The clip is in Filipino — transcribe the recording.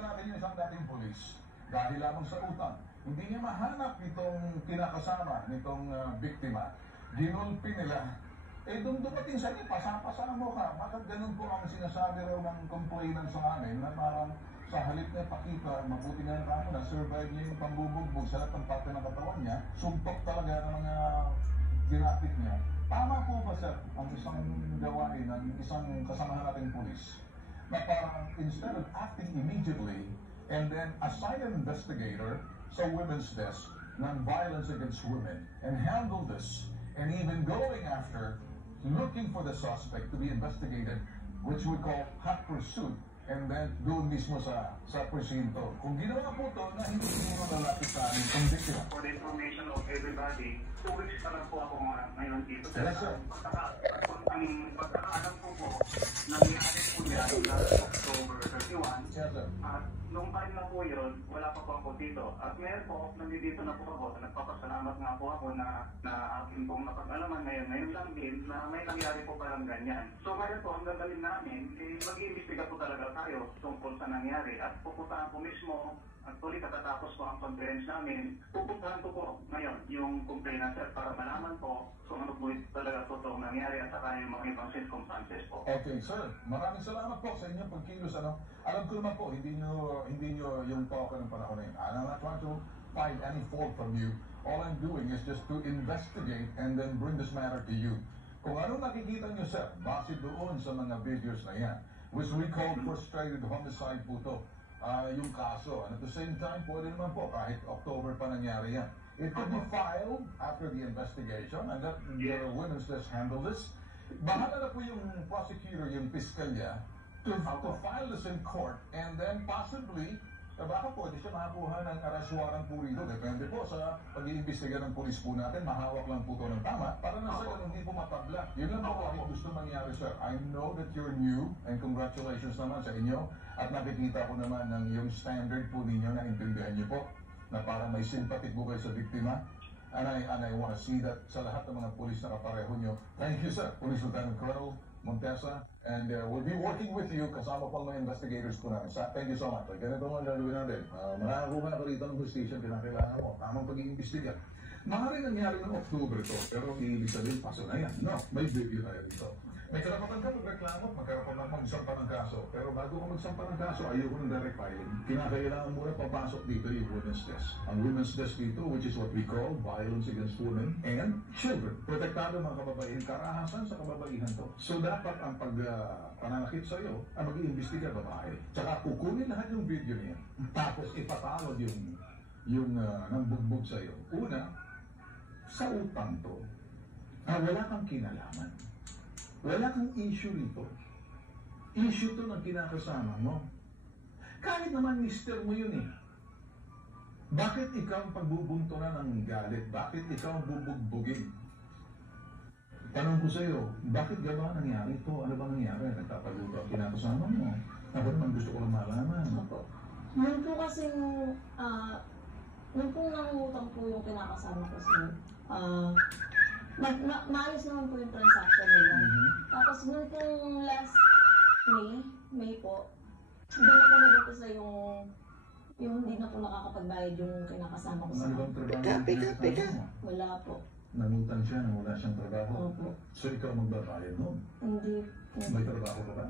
natin yung isang dating polis dahil lamang sa utang. Hindi niya mahanap itong kinakasama, nitong biktima. Ginulpi nila. Eh, doon dumating sa inyo, pasapasa mo ka. Bakit ganun po ang sinasabi raw ng complainant sa amin na parang sa halip niya pakita, mabuti nga ang na survive niya yung pambubugbog sa lahat ng parte ng katawan niya, suntok talaga ng mga ginapit niya. Tama po ba, sir, ang isang gawain ng isang kasamahan nating pulis na parang instead of acting immediately and then assign an investigator sa women's desk ng violence against women and handle this and even going after looking for the suspect to be investigated, which we call hot pursuit, and then doon mismo sa presinto. Kung ginawa po ito na hindi siguro nalapit sa amin, convicted. For the information of everybody, 2 weeks na lang po ako ngayon dito. Yes, sir. Ang pagkakaalam ko po, nangyari po yan last October 31. Yes, sir. At nung time na po yun, wala pa po ako dito. At ngayon po, nandito na po ako. Nagpapasalamat nga po ako na aking pong napag-alaman ngayon lang din na may nangyari po parang ganyan. So ngayon po, ang gagawin namin, mag-iimbestiga po talaga tayo tungkol sa nangyari. At pupuntahan ko mismo, actually katatapos po ang conference namin, pupuntahan ko po ngayon yung complainant sir para malaman po kung ano po talaga totoong nangyari at saka yung mga ibang circumstances po. Okay, sir. Maraming salamat po sa inyong pagkilos. Alam ko naman po, hindi nyo yung talk ng panahon na yun. I'm not trying to find any fault from you. All I'm doing is just to investigate and then bring this matter to you. Kung ano nakikita nyo, sir, base doon sa mga videos na yan, which we call frustrated homicide po to, yung kaso. And at the same time, pwede naman po, kahit October pa nangyari yan. It could be filed after the investigation and that the women's desk handle this. Bahala na po yung prosecutor, yung piskalya, to file this in court and then possibly, baka pwede siya makakuha ng arrest warrant po rito. Depende po sa pag-iimbestiga ng pulis po natin, mahawak lang po ito ng tama para na sa ganun hindi po matabla. Yun lang po kahit gusto mangyari, sir. I know that you're new and congratulations naman sa inyo at nakikita ko naman ng yung standard po ninyo na intindihan niyo po na parang may sympathy po kayo sa biktima. And I want to see that sa lahat ng mga pulis na kapareho nyo. Thank you, sir. Police Lieutenant Colonel Montesa. And we'll be working with you kasama pang mga investigators po namin. Thank you so much. Ganito ang gagawin natin. Makakakuha na ko rito ng justisya ang kinakailangan mo. Tamang pag-iimbestiga. Maaaring nangyari ng October ito, pero ibig sabihin, paso na yan. No, may video tayo dito. May karapatan ka magreklamo, magkarapatan ka magsampa ng kaso. Pero bago ka magsampa ng kaso, ayoko ng direct filing. Kinakailangan muna papasok dito yung women's desk. Ang women's desk dito, which is what we call violence against women and children. Protektado mga kababaihan, karahasan sa kababaihan to. So dapat ang pananakit sa iyo, ang mag-iimbestiga babae. Tsaka kukunin lahat yung video niya. Tapos ipatawag yung nambugbog sa iyo. Una, sa utang to, wala kang kinalaman. Wala kang issue rito. Issue to ng kinakasama mo. Kahit naman mister mo yun eh. Bakit ikaw ang pagbubuntunan ng galit? Bakit ikaw ang bubugbugin? Tanong ko sa iyo, bakit gawa nangyari ito? Ano ba nangyari? Nagtapaluto ang kinakasama mo. Ako naman gusto ko lang malaman. Opo. Nung po kasi nung po nangungutang po yung kinakasama ko sa maayos naman po yung transaction nila. Tapos nung pong last May po, doon na po nag-upisa yung hindi na po nakakapagbayad yung kinakasama ko sa Ano bang trabaho? Wala po. Nangutang siya nang wala siyang trabaho. Opo. So ikaw magbabayad no? Hindi. May trabaho ka ba?